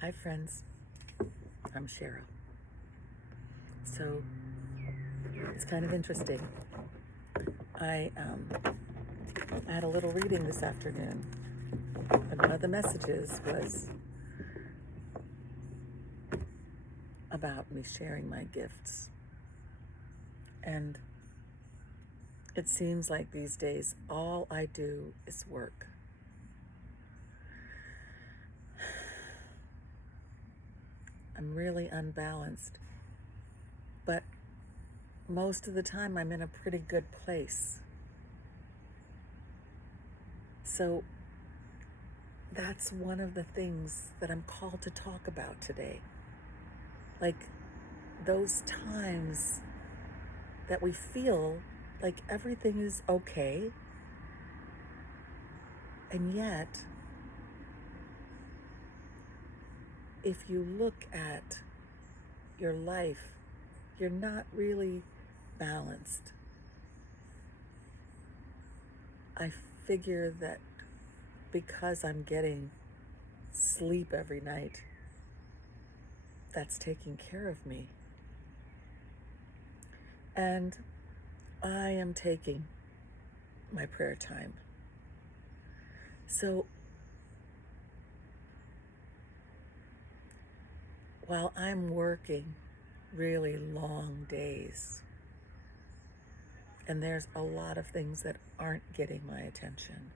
Hi friends, I'm Cheryl. So it's kind of interesting. I had a little reading this afternoon, and one of the messages was about me sharing my gifts. And it seems like these days all I do is work. I'm really unbalanced, but most of the time I'm in a pretty good place. So that's one of the things that I'm called to talk about today. Like those times that we feel like everything is okay, and yet, if you look at your life, you're not really balanced. I figure that because I'm getting sleep every night, that's taking care of me. And I am taking my prayer time. So while I'm working really long days, and there's a lot of things that aren't getting my attention,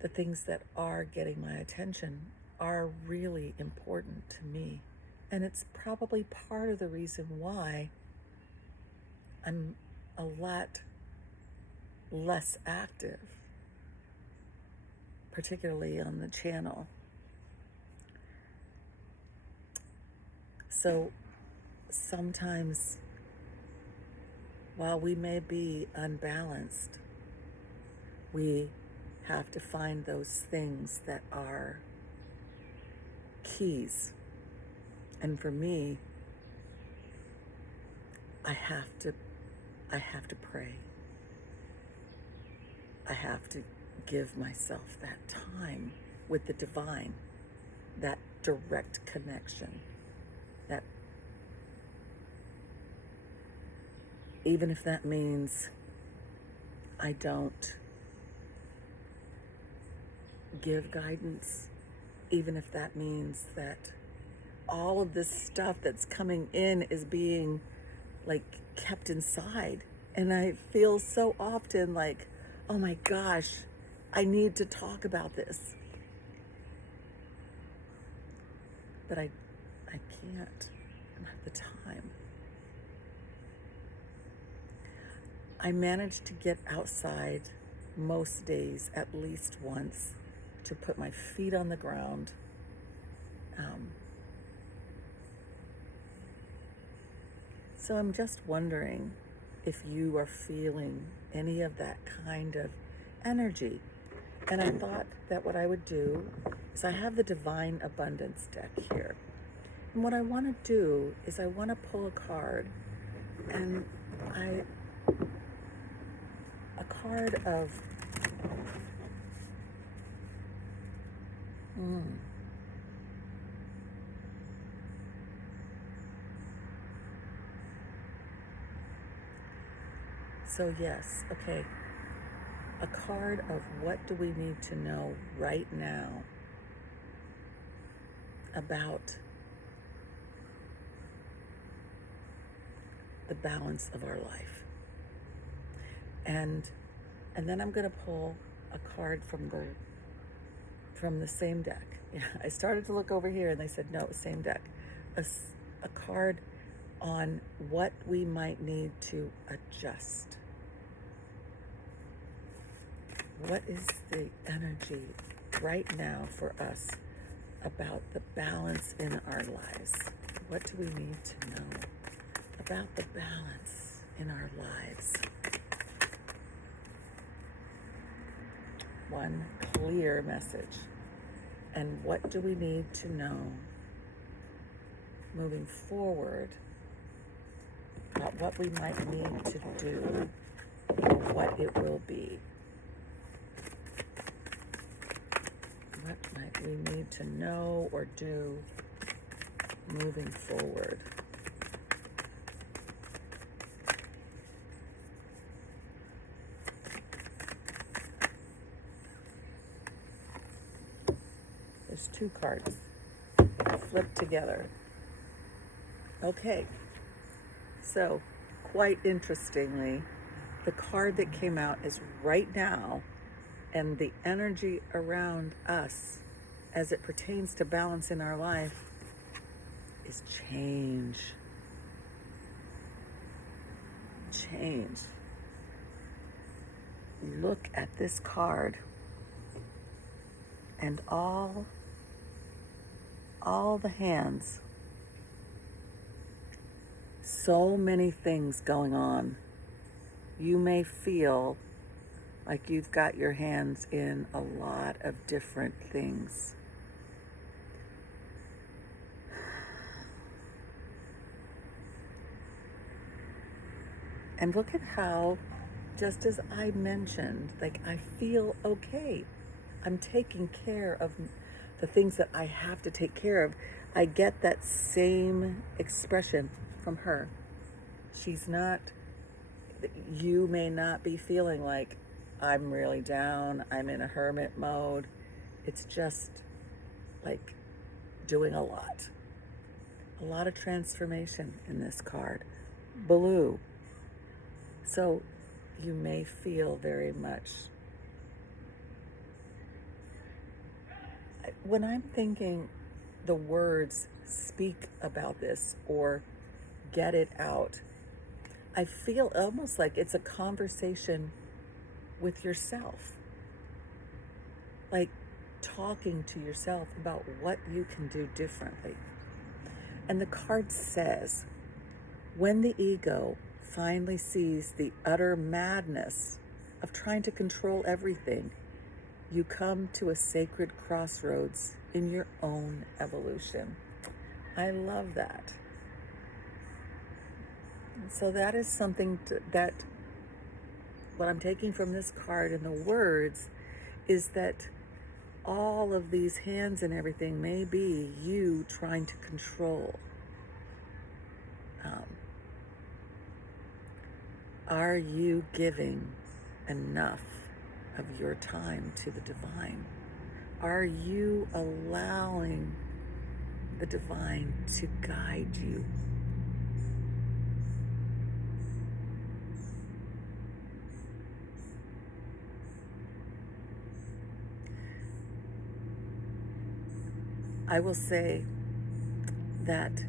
the things that are getting my attention are really important to me. And it's probably part of the reason why I'm a lot less active, particularly on the channel. So sometimes, while we may be unbalanced, we have to find those things that are keys. And for me, I have to pray. I have to give myself that time with the divine, that direct connection, that even if that means I don't give guidance, even if that means that all of this stuff that's coming in is being like kept inside. And I feel so often like, oh my gosh, I need to talk about this. But I can't. I don't have the time. I manage to get outside most days at least once to put my feet on the ground. So I'm just wondering if you are feeling any of that kind of energy. And I thought that what I would do is I have the Divine Abundance deck here. And what I want to do is I want to pull a card, and a card of so yes, okay. A card of what do we need to know right now about the balance of our life. And then I'm going to pull a card from the same deck. Yeah, I started to look over here and they said no, same deck. A card on what we might need to adjust. What is the energy right now for us about the balance in our lives? What do we need to know about the balance in our lives? One clear message. And what do we need to know moving forward about what we might need to do or what it will be? What might we need to know or do moving forward? There's two cards flipped together. Okay, so quite interestingly, the card that came out is right now, and the energy around us as it pertains to balance in our life is change. Change. Look at this card and all the hands. So many things going on. You may feel like you've got your hands in a lot of different things. And look at how, just as I mentioned, like I feel okay. I'm taking care of the things that I have to take care of. I get that same expression from her. She's not, you may not be feeling like I'm really down, I'm in a hermit mode. It's just like doing a lot of transformation in this card. Blue. So you may feel very much, when I'm thinking the words speak about this or get it out, I feel almost like it's a conversation with yourself. Like talking to yourself about what you can do differently. And the card says, when the ego finally sees the utter madness of trying to control everything, you come to a sacred crossroads in your own evolution. I love that. So that is something that what I'm taking from this card and the words is that all of these hands and everything may be you trying to control. Are you giving enough of your time to the divine? Are you allowing the divine to guide you? I will say that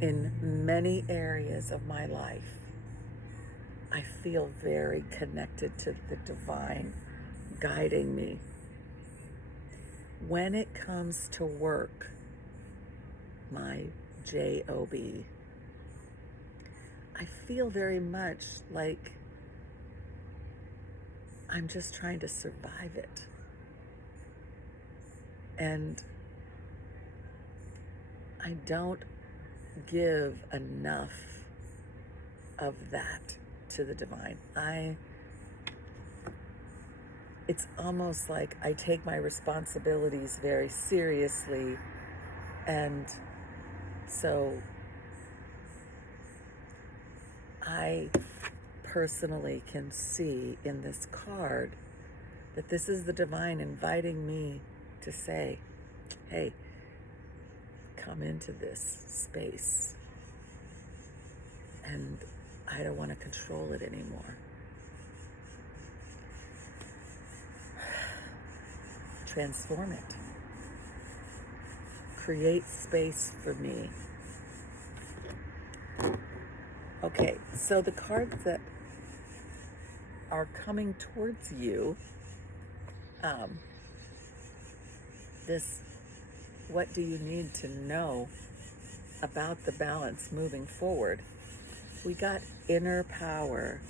in many areas of my life, I feel very connected to the divine guiding me. When it comes to work, my job, I feel very much like I'm just trying to survive it. And I don't give enough of that to the divine. It's almost like I take my responsibilities very seriously, and so I personally can see in this card that this is the divine inviting me to say, hey, come into this space, and I don't want to control it anymore. Transform it. Create space for me. Okay, so the cards that are coming towards you, what do you need to know about the balance moving forward? We got inner power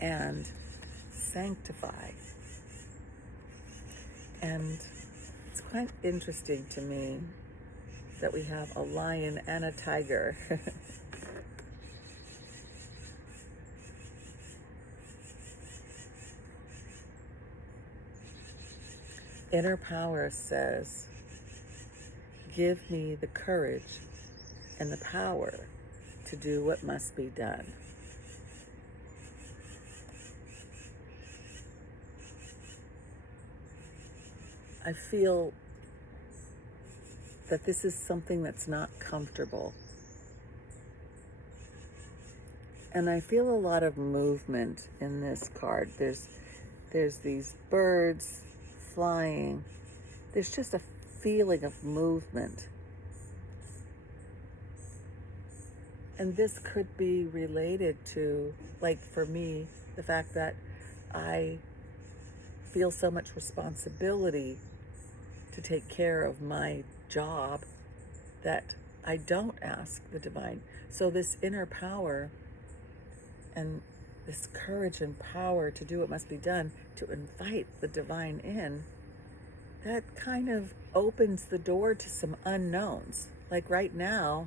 and sanctify. And it's quite interesting to me that we have a lion and a tiger. Inner power says, give me the courage and the power to do what must be done. I feel that this is something that's not comfortable. And I feel a lot of movement in this card. There's these birds flying. There's just a feeling of movement. And this could be related to, like for me, the fact that I feel so much responsibility to take care of my job that I don't ask the divine. So this inner power and this courage and power to do what must be done, to invite the divine in, that kind of opens the door to some unknowns. Like right now,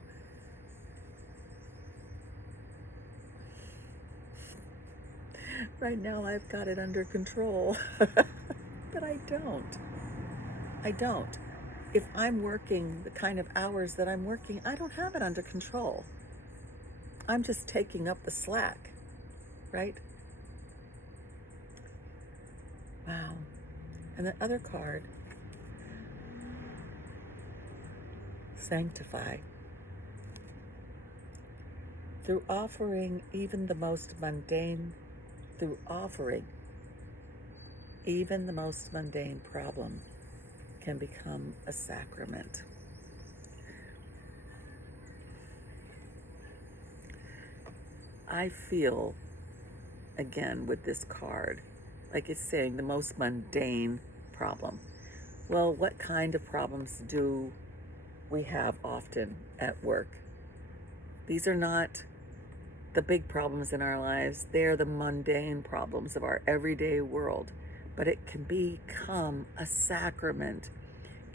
I've got it under control, but I don't. If I'm working the kind of hours that I'm working, I don't have it under control. I'm just taking up the slack, right? Wow. And the other card, sanctify. Through offering even the most mundane problem can become a sacrament. I feel, again, with this card, like it's saying the most mundane problem. Well, what kind of problems do we have often at work? These are not the big problems in our lives. They're the mundane problems of our everyday world. But it can become a sacrament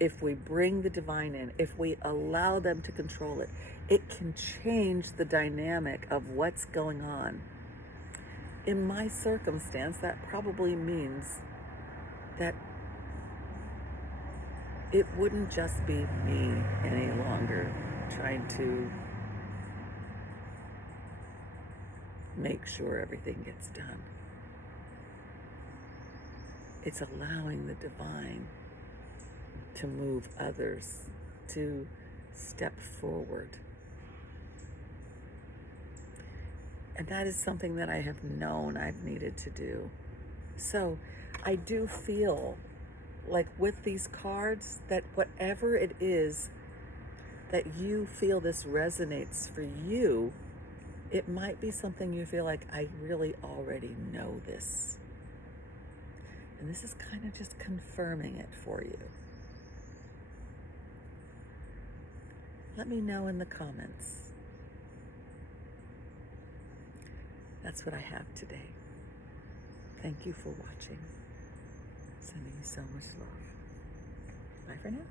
if we bring the divine in, if we allow them to control it. It can change the dynamic of what's going on. In my circumstance, that probably means that it wouldn't just be me any longer trying to make sure everything gets done. It's allowing the divine to move others to step forward. And that is something that I have known I've needed to do. So I do feel like with these cards that whatever it is that you feel this resonates for you, it might be something you feel like, I really already know this. And this is kind of just confirming it for you. Let me know in the comments. That's what I have today. Thank you for watching. Sending you so much love. Bye for now.